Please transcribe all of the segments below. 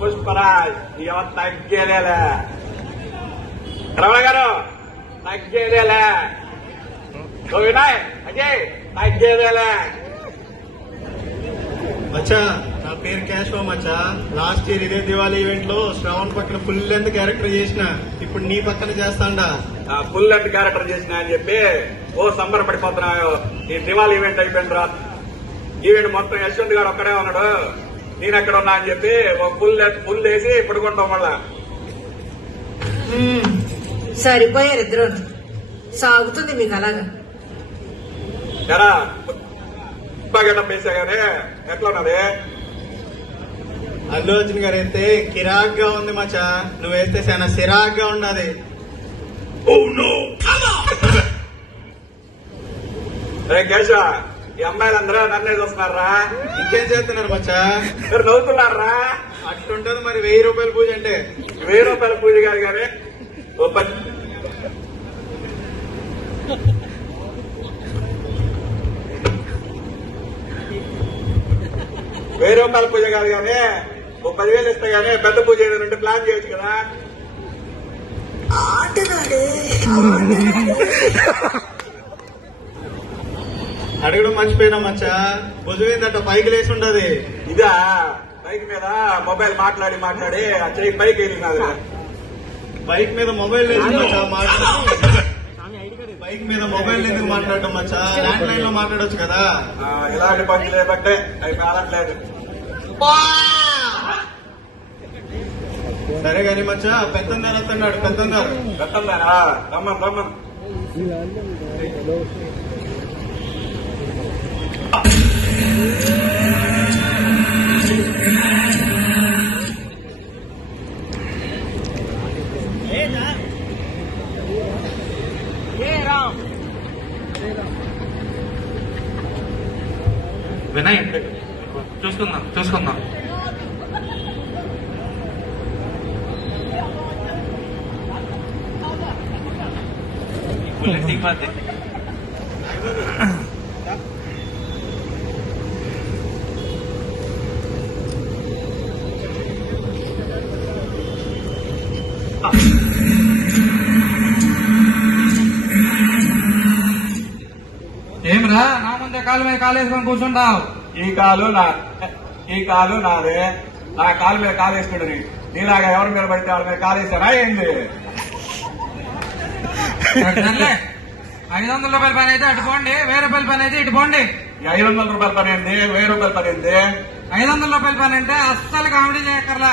పుష్పరాజ్ ఇవ తగ్గేదేలే రమణ గారు తగ్గేదేలే వినాయ్ అజయ్ తగ్గేదేలే. మచ్చా నా పేరు కేశవ మచ్చా. లాస్ట్ ఇయర్ ఇదే దివాళీ ఈవెంట్ లో శ్రవణ్ పక్కన ఫుల్ లెంత్ క్యారెక్టర్ చేసిన, ఇప్పుడు నీ పక్కన చేస్తాండా. ఫుల్ లెంత్ క్యారెక్టర్ చేసిన అని చెప్పి సంబరపడిపోతున్నావు. ఈ దివాళీ ఈవెంట్ అయిపోయింది రా. ఈవెంట్ మొత్తం యశ్వంత్ గారు ఒక్కడే ఉన్నాడు, నేను ఎక్కడ ఉన్నా అని చెప్పి ఫుల్ వేసి పడుకుంటాం మళ్ళా. సరిపోయారు ఇద్దరు, సాగుతుంది మీకు అలాగా. ఎరా గెటప్ వేసా కానీ ఎట్లా ఉన్నది? అల్లు అర్జున్ గారు అయితే కిరాక్ గా ఉంది మచ్చా, నువ్వేస్తే చాలా సిరాక్ గా ఉన్నది. రే కేశ, ఈ అమ్మాయిలందరూ నన్నే చూస్తున్నారా? ఇంకేం చేస్తున్నారు మచ్చా? మీరు నవ్వుతున్నారా? అట్లుంటది మరి 1000 రూపాయల పూజ అంటే. 1000 రూపాయల పూజ కాదు కానీ 1000 రూపాయల పూజ కాదు కానీ 10,000 ఇస్తే గానీ పెద్ద పూజ ఏదంటే ప్లాన్ చేయొచ్చు కదా. అడగడం మర్చిపోయినా మచ్చా, భుజమేందట పైకి లేచి ఉండదు. ఇదా బైక్ మీద మొబైల్ మాట్లాడి ఆ చెయ్యి పైకి వెళ్ళినది. బైక్ మీద మొబైల్ లేదు మచ్చా, బైక్ మీద మొబైల్ ఎందుకు మాట్లాడటం మచ్చా? ల్యాండ్ లైన్ లో మాట్లాడొచ్చు కదా. ఇలాంటి పని లేబట్టే అవి కాలట్లేదు. సరే గాని మచ్చా, పెద్దంగారు వస్తున్నాడు. పెద్దంగారు రమ్మన్ వినయ్ చూసుకుందాం. బుల్లెట్ దిగిపోతే ఏమిరా నా ముందే కాలు మీద కాలు వేసుకొని కూర్చుంటావు? ఈ కాలు నాదే. నా కాలు మీద కాలు వేసుకుంటు నీలాగా ఎవరి మీద పడితే వాళ్ళ మీద కాలు వేసారా ఏంది? 500 రూపాయల పని అయితే అటు పోండి, 1000 రూపాయల పని అయితే ఇటు పోండి. 500 రూపాయల పని ఏంది, 1000 రూపాయల పని ఏంది? 500 రూపాయల పని అంటే అస్సలు కామెడీ చేయక్కర్లా,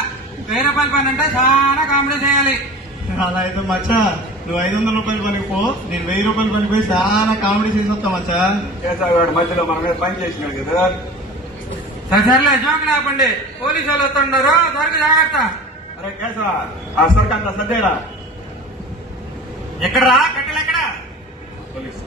1000 రూపాయల పని అంటే చాలా కామెడీ చేయాలి. అలా అయితే మచ్చా, నువ్వు 500 రూపాయల పనికి పో, నేను 1000 రూపాయల పనికి పోయి చాలా కామెడీ చేసి వస్తా మచ్చా. కేశవగాడు మధ్యలో మన మీద పని చేసినాడు కదా. సరేలే జోక్ లేపండి, పోలీసు వాళ్ళు వస్తుండారు, త్వరగా జాగ్రత్త. అరే కేశవ, ఆ సర్కంత సర్దేడా. ఎక్కడరా కట్టెలు ఎక్కడ? పోలీసు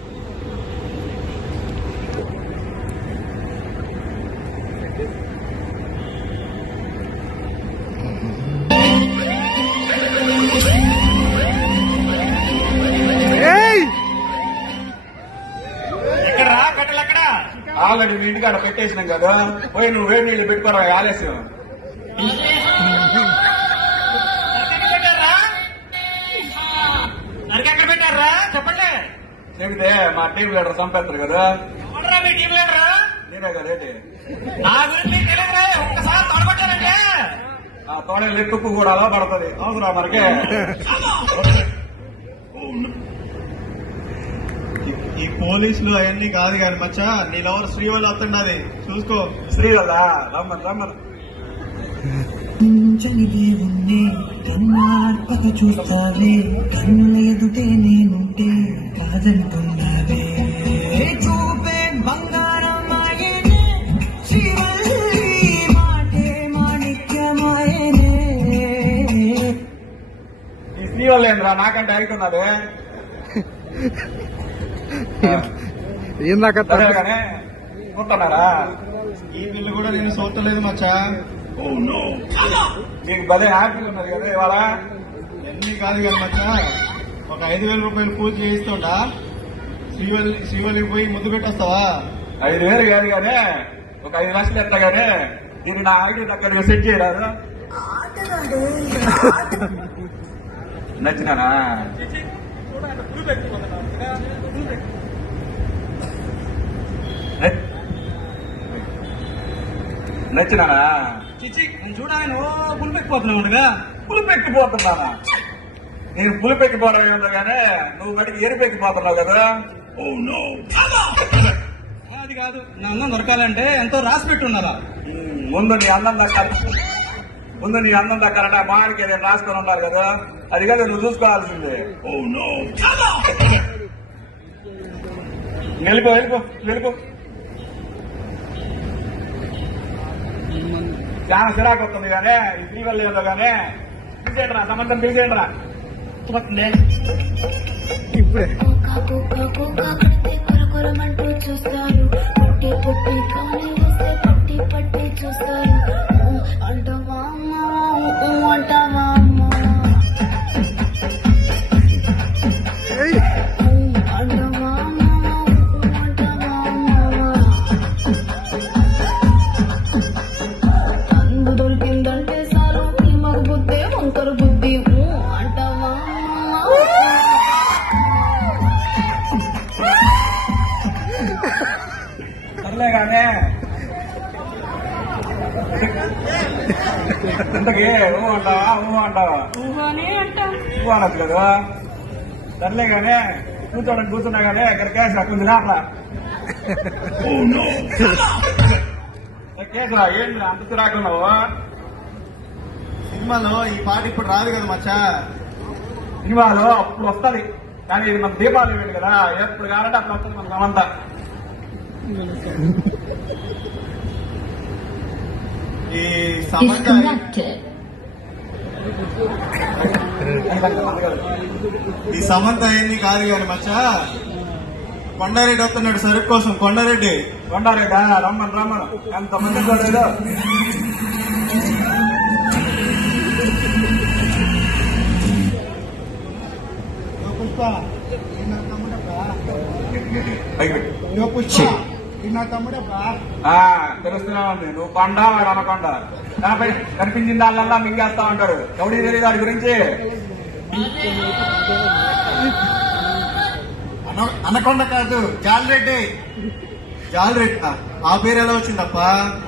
ఎక్కడరా కట్టెలు ఎక్కడ? ఆల్రెడీ మీ ఇంటికాడ పెట్టేసినాం కదా, పోయి నువ్వు వేడి నీళ్ళు పెట్టుకోరా ఆలస్యం. ఎక్కడ పెట్టారా చెప్పండి. చెబితే మా టీం లీడర్ చంపేస్తారు కదా. ఎవడరా మీ టీం లీడరా? నేనే కదా ఏంటి? నా గురించి మీకు తెలియదురా, ఒక్కసారి తొడగొట్టారంటే ఆ తోడే లెక్కుప్పు కూడా అలా పడుతుంది. అవసరం మనకే. ఈ పోలీసులు అవన్నీ కాదు కానీ మచ్చా, నీ లవర్ శ్రీవల్లి వస్తుండది, చూసుకో. శ్రీవల్ల రమ్మన్ కుంచని దేవుణ్ణి కన్నార్పక చూస్తావే, కన్నుల ఎదుటే నేనుంటే కాదంటున్నావే. చూపే బంగారమాయనే, శ్రీవల్లి మాటే మాణిక్యమాయనే. ఈ శ్రీవల్ల ఏంద్రా నాకంటే అవుతున్నది. సరేగానే కూర్చున్నారా? ఈ బిల్లు కూడా నేను చూడలేదు మచ్చా. మీకు భలే హ్యాపీగా ఉన్నది కదా ఇవాళ. ఎన్ని కాదు కానీ మచ్చా, ఒక 5,000 రూపాయలు పూజ చేయిస్తుంటా శ్రీవల్లికి పోయి ముద్దు పెట్టేస్తావా? 5,000 కాదు కానీ ఒక 5 లక్షలు ఎత్తగానే దీన్ని నా ఐడి దగ్గర సెట్ చేయరాదు. నచ్చినానా? నచ్చినానా? చిచి నేను చూడాలని ఓ పులిపెక్కిపోతున్నావుగా. పులిపెక్కిపోతున్నానా? నేను పులిపెక్కిపోవడం ఏమో కానీ నువ్వు బడికి ఎరిపెక్కిపోతున్నావు కదా. అది కాదు, నా అన్నం దొరకాలంటే ఎంతో రాసి పెట్టి ఉండాలా. ముందు నీ అన్నం దక్కాలంటే ఆ మానికి ఏదైనా రాసుకొని ఉన్నారు కదా, అది కదా నువ్వు చూసుకోవాల్సిందే. వెళ్ళిపో వెళ్ళిపో వెళ్ళిపో. చాలా చిరాకు వస్తుంది కానీ ఈ శ్రీవల్లి ఏదో కానీ పిలిచేయండి రా, సంబంధం పిలిచేయండి రా. ఇప్పుడే కొరకొరమంటూ చూస్తారు, పట్టి పట్టి కానీ వస్తే పట్టి పట్టి చూస్తారు. అంటావా అమ్మ, అంటావా అమ్మ, అంటావా అమ్మ, అంటావా అమ్మ. అందు దొరికిందంటే చాలు నీ మగ బుద్ధి వంకర బుద్ధి. అంటావా అమ్మ. సర్లే కానీ ఇంతకీ అంటావా అంటావా నువ్వు అనొచ్చు కదా. సర్లే కానీ కూర్చున్నా కానీ ఇక్కడ కేసు కొంచెం రాట్లా. కేసురా ఏంటి అంత చిరాకున్నావు? సినిమాలో ఈ పాట ఇప్పుడు రాదు కదా మచ్చా. సినిమాలో అప్పుడు వస్తుంది కానీ ఇది మన దీపావళి వేడు కదా, ఎప్పుడు కావాలంటే అప్పుడు వస్తుంది మన సమంతా. ఈ సమంత అయింది కాదు కానీ మచ్చా. కొండారెడ్డి వస్తున్నాడు సరుకు కోసం. కొండారెడ్డి రమ్మను ఎంతమంది చూడలేదు. పుష్ప పైకి పెట్టు. పుష్ప నా తమ్ముడబ్బా. తెలుస్తూనే ఉంది నువ్వు కొండ వాడు అనకొండ. దానిపై కనిపించిన దానివల్ల మింగేస్తా ఉంటాడు. ఎవడికి తెలియదు వాడి గురించి. అనకొండ కాదు జాలరెడ్డి. ఆ పేరు ఎలా వచ్చిందప్ప?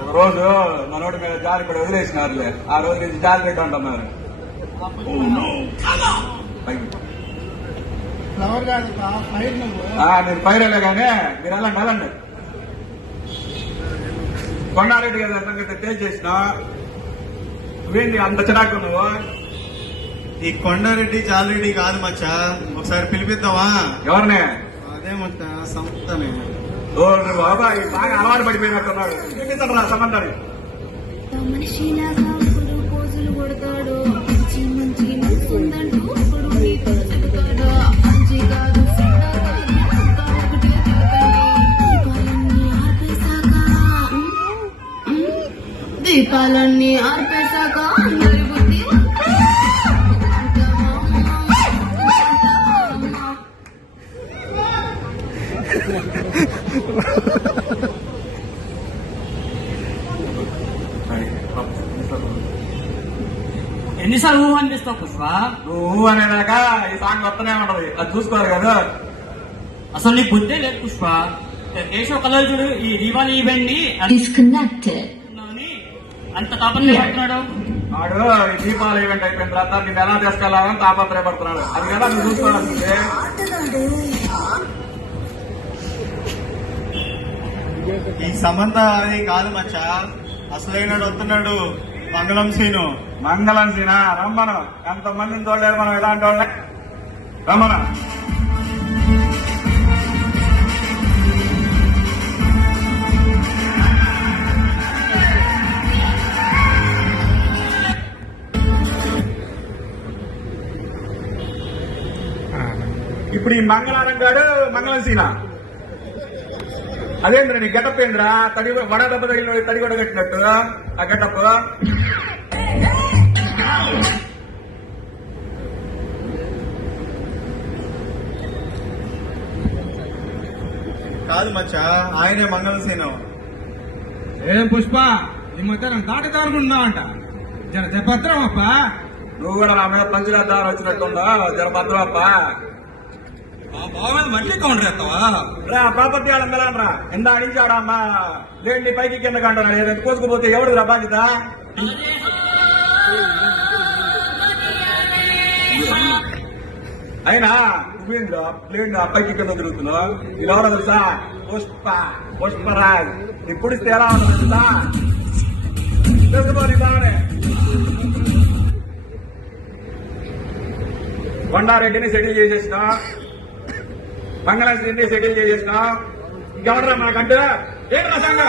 ఒక రోజు మనోడి మీద జాలి కూడా వదిలేసినారులే, ఆ రోజు నుంచి జాలిరెడ్డి అంటున్నారు. ఫ్లవర్ కాదు ఫైర్ నువ్వు. నేను పైరేలే కానీ మీరు వెళ్ళండి వెళ్ళండి. కొండారెడ్డి కదా సంగతి తేల్చేసిన నువ్వేంటి అంత చిరాకు నువ్వు? ఈ కొండారెడ్డి జాలరెడ్డి కాదు మచ్చా. ఒకసారి పిలిపిద్దామా? ఎవరినే? అదే మచ్చా సంస్థనే. బాబా బాగా అలవాటు పడిపోయినట్టున్నాడు. చూపించరా సంబంధాన్ని. మనిషిలాగా ఒకడు పోజులు కొడతాడు, మంచి మంచి మనసుందంటూ ఒకడు నీతో చెబుతాడు. మంచి కాదు చెడ్డ కాదు, ఒకటే దీపాలన్నీ ఆర్పేశాక అందరి బుద్ధి ఎన్నిసార్లు ఊహ అనిపిస్తావు పుష్ప? నువ్వు అనేదాకా ఈ సాంగ్ వస్తూనే ఉంటది, అది చూసుకోవాలి కదా. అసలు నీ బుద్ధే లేదు పుష్ప. కేశవ కలర్ చూడు, ఈ దివాళీ ఈవెంట్ ని అంత తాపత్రయపడుతున్నాడు. వాడు ఈ దీపావళి ఈవెంట్ అయిపోయిన తర్వాత నేను ఎలా తీసుకెళ్లాలని తాపత్రయపడుతున్నాడు. అది కదా నువ్వు చూసుకోవాల్సిందే. ఈ సమంత అది కాదు మచ్చా. అసలైనాడు వస్తున్నాడు మంగళం సీను. మంగళం సీనా? రమ్మను. ఎంతమందిని చూడలేదు మనం ఇలాంటి వాళ్ళ. రమ్మను. ఇప్పుడు ఈ మంగళారం గాడు మంగళం సీనా అదేంద్ర నీ గెటప్ ఏంద్రా? తడి వడ దెబ్బ తగిలిన తడి కూడా కట్టినట్టు ఆ గెటప్. కాదు మచ్చా, ఆయనే మంగళసీనం. ఏం పుష్ప ఈ మధ్య నన్ను దాటి దారుకుంటున్నావంట. జర చెప్పత్రం అప్ప. నువ్వు కూడా నా మీద పంచలేద్దామని వచ్చినట్టుందా? జర భద్రప్ప. ఆ బావ మీద మళ్ళీ కౌంటర్ ఎత్తావా? రా ప్రాపర్టీ వాళ్ళ మెలానరా ఇందా అడించాడమ్మా లేండి పైకి కింద కంటున్నా ఏదైనా కోసుకుపోతే ఎవరు రా బాధ్యత? అయినా నువ్వేంద్రా ప్లేన్ పైకి కింద తిరుగుతున్నావు. ఇది ఎవరో తెలుసా? పుష్పరాజ్. నీ పుడిస్తే ఎలా ఉండదు తెలుసా? తెలుసుకో బాగానే. కొండారెడ్డిని సెటిల్ చేసేసినా, మంగళశ్రీని సెటిల్ చేసేసినా, ఇంకెవడరా మనకంటే ఏంటి నా సంగ?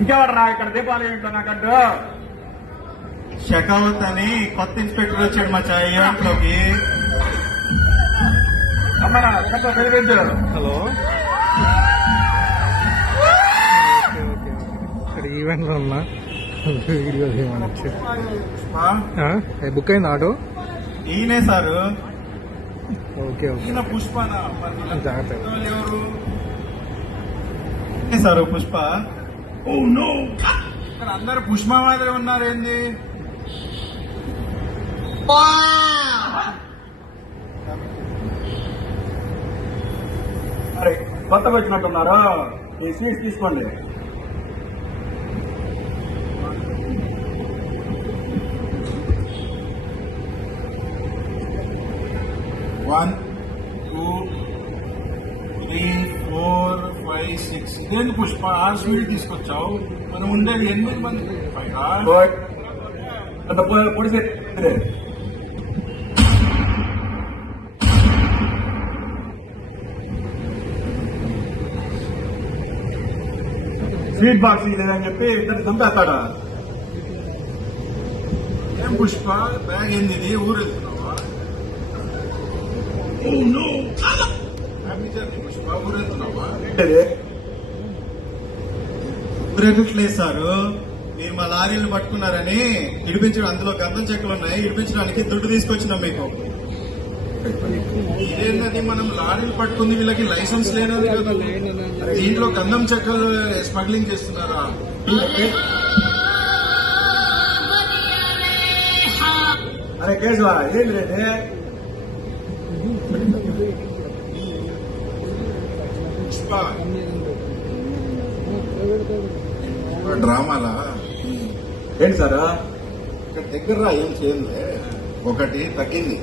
ఇంకెవడరా ఇక్కడ దీపాలు ఏంటో నాకంటూ? షకావత్ అని కొత్త ఇన్స్పెక్టర్ వచ్చాడు మచ్చా ఈ ఈవెంట్ లోకి. అమ్మరా చెప్ప పెరిగించు. హలో, ఇక్కడ ఈవెంట్లో ఉన్నా, వీడియో ఏమని బుక్ అయింది ఆటో. ఈయనే సారు. ఓకే ఓకే, ఈయన పుష్పనా? మరి జాగ్రత్త. ఎవరు ఈయనే సారు పుష్ప. ఇక్కడ అందరు పుష్ప మాదిరి ఉన్నారు ఏంది? అరే కొత్తగా వచ్చినట్టున్నారా? ఈ స్వీట్స్ తీసుకోండి. వన్, 2, 3, 4, 5, 6. ఇదేంటి పుష్ప 6 స్వీట్ తీసుకొచ్చావు? మనం ఉండేది 8 మంది. అంత పొడిసే స్వీట్ బాక్స్ లేదని చెప్పి ఇద్దరు చంపేస్తాడా? ఏం పుష్ప బ్యాగ్ ఏంది ఇది? ఊరు వెళ్తున్నావా? పుష్ప ఊరు వెళ్తున్నావా? ఊరెళ్ళట్లేదు సారు. మీరు మా లారీలు పట్టుకున్నారని ఇడిపించడం, అందులో గంధం చెక్కలు ఉన్నాయి, ఇడిపించడానికి దుడ్డు తీసుకొచ్చినాం మీకు. ఇదేంటది, మనం లారీలు పట్టుకుంది, వీళ్ళకి లైసెన్స్ లేనది కదా. దీంట్లో గంధం చెక్కలు స్మగ్లింగ్ చేస్తున్నారా? అరే కేశవ ఏంటి రేటే? పుష్ప డ్రామాలా? ఏంటి సార్? ఇక్కడ దగ్గర ఏం చేయండి. ఒకటి తగ్గింది.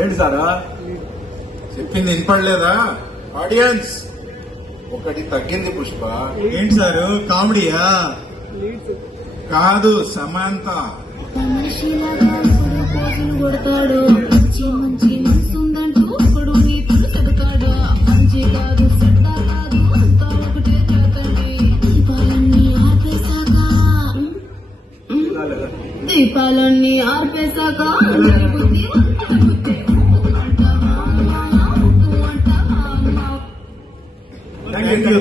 ఏంటి సార్? చెప్పింది వినపడలేదా ఆడియన్స్? ఒకటి తగ్గింది పుష్ప. ఏంటి సారు, కామెడీయా? కాదు, సమాంత. మనిషిలాగా ఇప్పుడు పోజులు కొడతాడు. మంచి మంచి మనసుందంటూ ఇప్పుడు నీతులు చెబుతాడు. మంచి కాదు, చెడ్డ కాదు, అంతా ఒకటే చేతండి. దీపాలన్నీ ఆర్పేశాక అందరి బుద్ధి థ్యాంక్ యూ.